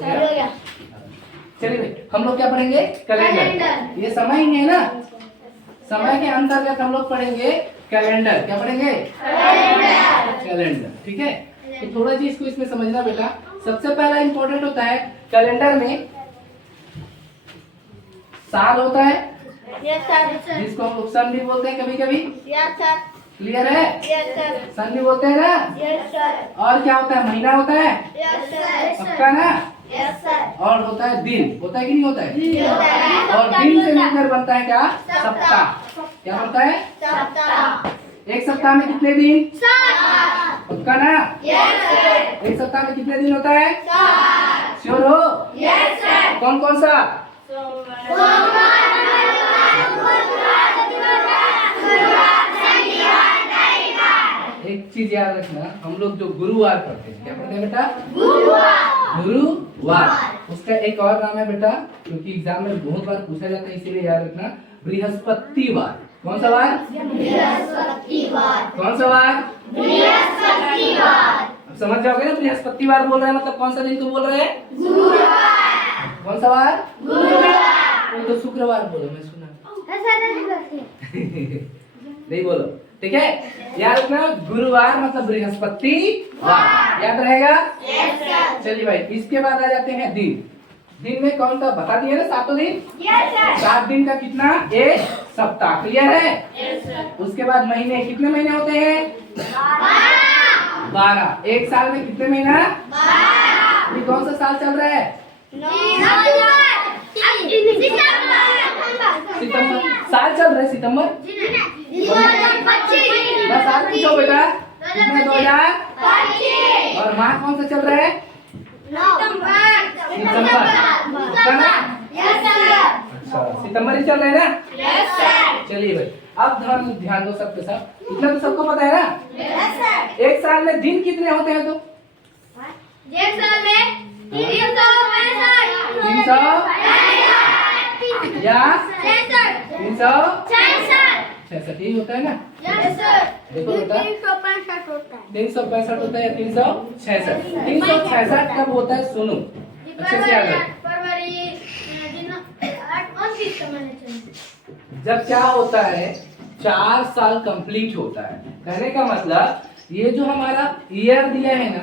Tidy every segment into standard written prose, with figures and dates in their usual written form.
चलिए भाई, हम लोग क्या पढ़ेंगे? कैलेंडर। ये समय ही है ना, समय के अंतर्गत हम लोग पढ़ेंगे कैलेंडर। क्या पढ़ेंगे? कैलेंडर। ठीक है, तो थोड़ा सी इसको इसमें समझना बेटा। सबसे पहला इंपॉर्टेंट होता है कैलेंडर में साल होता है, जिसको हम लोग सन भी बोलते हैं कभी कभी। क्लियर है? सन भी बोलते हैं ना। और क्या होता है? महीना होता है, पक्का ना? और होता है दिन, होता है कि नहीं होता है? और दिन से मिलकर बनता है क्या? सप्ताह। क्या बनता है? एक सप्ताह में कितने दिन? पक्का ना? एक सप्ताह में कितने दिन होता है? श्योर हो? कौन कौन सा? एक चीज याद रखना, हम लोग जो गुरुवार पढ़ते हैं, क्या पढ़ते हैं बेटा? गुरुवार। उसका एक और नाम है बेटा, क्योंकि एग्जाम में बहुत बार पूछा जाता है, इसीलिए याद रखना, बृहस्पतिवार। कौन सा वार? कौन सा वार? अब समझ जाओगे ना, बृहस्पतिवार बोल रहे हैं मतलब कौन सा दिन को बोल रहे हैं? कौन सा वार? तो शुक्रवार बोलो, मैं सुना नहीं बोलो। ठीक है, याद रखना, गुरुवार मतलब बृहस्पतिवार। याद रहेगा? चलिए भाई, इसके बाद आ जाते हैं दिन। दिन में कौन सा बता दिए ना? 7 दिन। 7 दिन का कितना? एक सप्ताह। क्लियर है? उसके बाद महीने, कितने महीने होते हैं? 12। एक साल में कितने महीना? अभी कौन सा साल चल रहा है? सितंबर। साल चल रहा है सितंबर। बस साल पूछो बेटा, कितने? 2025। और माह कौन सा चल रहा है? सितंबर। अच्छा, सितंबर ही चल रहा है ना? चलिए भाई, अब ध्यान दो सबके साथ। इतना तो सबको पता है ना? एक साल में दिन कितने होते हैं? तो एक साल में 300 या 366 ही होता है ना? देखो बेटा, 365 होता है या 366? 366 कब होता है? सुनो अच्छे से याद रखो। जब क्या होता है? 4 साल कंप्लीट होता है। कहने का मतलब, ये जो हमारा ईयर दिया है ना,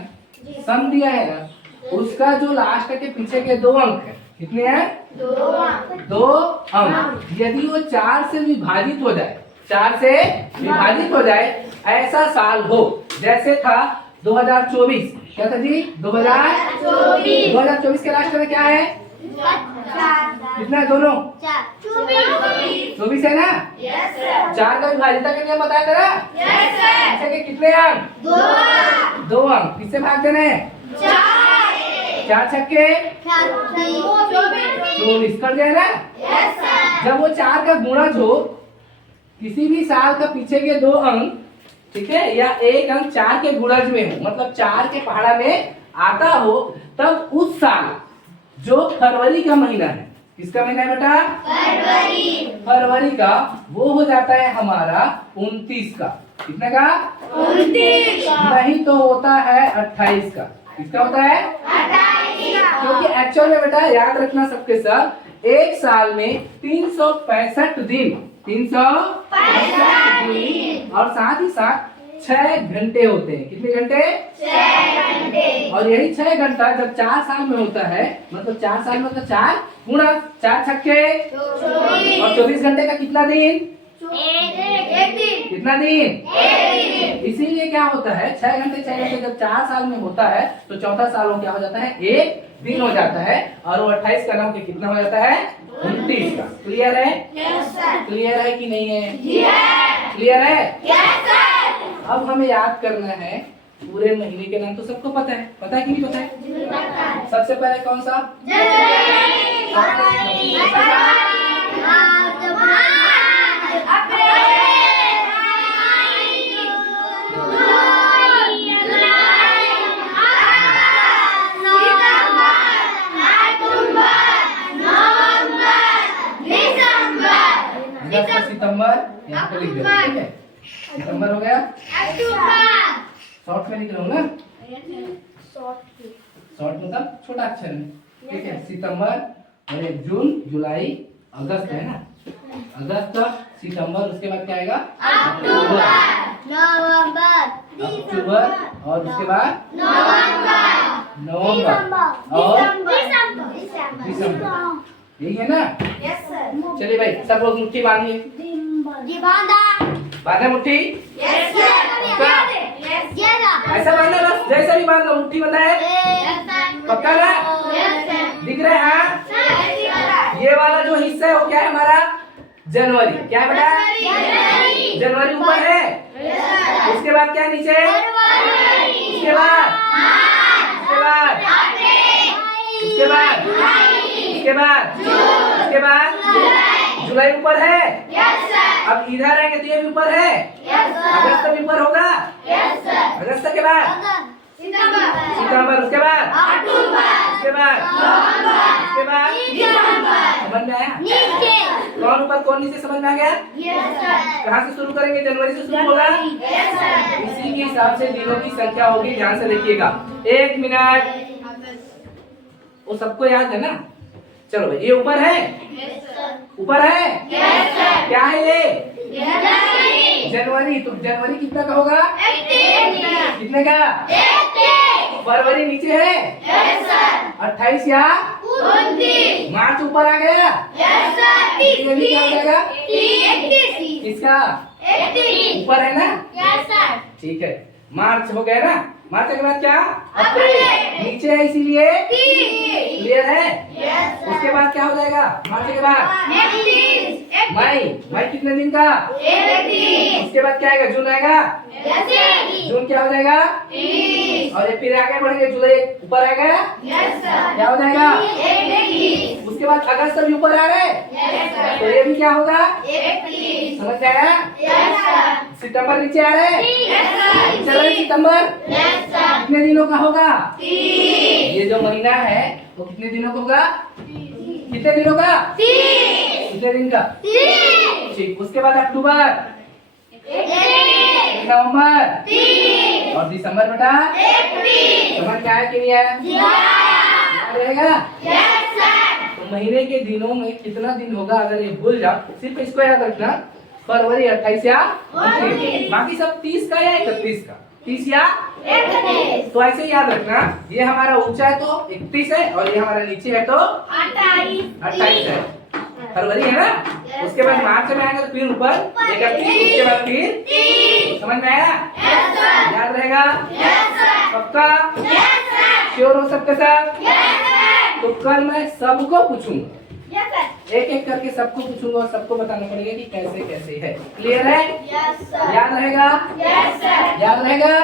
सन दिया है ना, उसका जो लास्ट के पीछे के 2 अंक है, कितने हैं? 2 अंक। यदि वो 4 से विभाजित हो जाए, 4 से विभाजित हो जाए, ऐसा साल हो, जैसे था 2024। क्या था जी? 2024 के लास्ट में क्या है? कितना है दोनों? 24 है ना? 4 का विभाजिता के नियम बताया था ना? पीछे के कितने अंक? 2 अंक। किससे भाग देना है? 4 छक्के 24 कर दिया ना? जब वो 4 का गुणज हो, किसी भी साल का पीछे के 2 अंक, ठीक है, या 1 अंक 4 के गुणज में हो, मतलब 4 के पहाड़ा में आता हो, तब उस साल जो फरवरी का महीना है, किसका महीना है बेटा? फरवरी का, वो हो जाता है हमारा 29 का। कितने का? 29। नहीं तो होता है 28 का। किसका होता है? 28 का। क्योंकि एक्चुअल में बेटा याद रखना सबके साथ, एक साल में 365 दिन, 365 दिन, और साथ ही साथ 6 घंटे होते हैं। कितने घंटे? 6 घंटे। और यही 6 घंटा जब 4 साल में होता है, मतलब 4 साल मतलब 4 गुणा 4 छक्के 24, और 24 घंटे का कितना दिन? एक दिन। कितना दिन? इसीलिए क्या होता है, 6 घंटे 6 घंटे जब 4 साल में होता है, तो चौथा साल में क्या हो जाता है? 1 दिन हो जाता है, और वो 28 का नाम के कितना हो जाता है? 29 का। क्लियर है? क्लियर है कि नहीं है? क्लियर है? अब हमें याद करना है पूरे महीने के नाम। तो सबको पता है, पता है कि नहीं पता है? सबसे पहले कौन सा? सितंबर यहाँ पे लिख दो। ठीक है, सितंबर हो गया। शॉर्ट में लिख रहा हूँ ना? शॉर्ट मतलब छोटा अक्षर में। ठीक है, सितंबर और एक जून, जुलाई, अगस्त है ना, अगस्त, सितंबर, उसके बाद क्या आएगा? अक्टूबर, नवंबर, अक्टूबर, और उसके बाद नवंबर और दिसंबर, यही है ना। Yes sir. चलिए भाई, सब लोग मुट्ठी बांधिए। जी बांधा। बांधे मुट्ठी, यस सर। यस ऐसा बांधना बस, जैसा भी बांध लो, मुट्ठी बंधा है, पक्का ना? दिख रहा है हाथ? ये वाला जो हिस्सा है वो क्या है हमारा? जनवरी। क्या है बेटा? जनवरी ऊपर है, उसके बाद क्या है नीचे? उसके बाद उसके बाद उसके बाद उसके बाद उसके बाद जुलाई ऊपर है। अब इधर रहेंगे तो ये भी ऊपर है, अगस्त भी ऊपर होगा, अगस्त के बाद सितंबर, उसके बाद उसके बाद उसके बाद समझ में आया? कौन ऊपर कौन नीचे समझ में आ गया? कहाँ से शुरू करेंगे? जनवरी से शुरू होगा। इसी के हिसाब से दिनों की संख्या होगी, ध्यान से देखिएगा। 1 मिनट, वो सबको याद है ना? चलो भाई, ये ऊपर है, ऊपर है, क्या है ये? जनवरी। तो जनवरी कितना का होगा? कितने का? फरवरी नीचे है, 28 या मार्च ऊपर आ गया, ये भी क्या हो जाएगा? किसका ऊपर है ना? ठीक है, मार्च हो गया ना। मार्च के बाद क्या? अप्रैल नीचे है, इसीलिए क्लियर है। उसके बाद क्या हो जाएगा? मार्च के बाद मई। मई कितने दिन का? उसके बाद क्या आएगा? जून आएगा। जून क्या हो जाएगा? और ये फिर आगे बढ़ेंगे, जुलाई ऊपर आएगा, क्या हो जाएगा? उसके बाद अगस्त भी ऊपर आ रहा है, तो ये भी क्या होगा? समझ आया? सितंबर नीचे आ रहा है, चल रहे सितंबर कितने दिनों का होगा? ये जो महीना है वो कितने दिनों का होगा? कितने दिनों का? कितने दिन का? ठीक। उसके बाद अक्टूबर, नवंबर और दिसंबर बेटा समझ में आया कि नहीं आया? रहेगा। तो महीने के दिनों में कितना दिन होगा अगर ये भूल जाओ, सिर्फ इसको याद रखना, फरवरी 28 या 29, बाकी सब 30 का या 31 का, 30 या 31। तो ऐसे याद रखना, ये हमारा ऊंचा है तो 31 है और ये हमारा नीचे है तो 28 है। फरवरी है ना, उसके बाद मार्च में आएगा तो फिर ऊपर 31, उसके बाद फिर, समझ में आया? याद रहेगा? पक्का? श्योर हो सबके साथ? तो कल मैं सबको पूछूंगा, एक एक करके सबको पूछूंगा और सबको बताना पड़ेगा कि कैसे कैसे है। क्लियर है? याद रहेगा? याद रहेगा?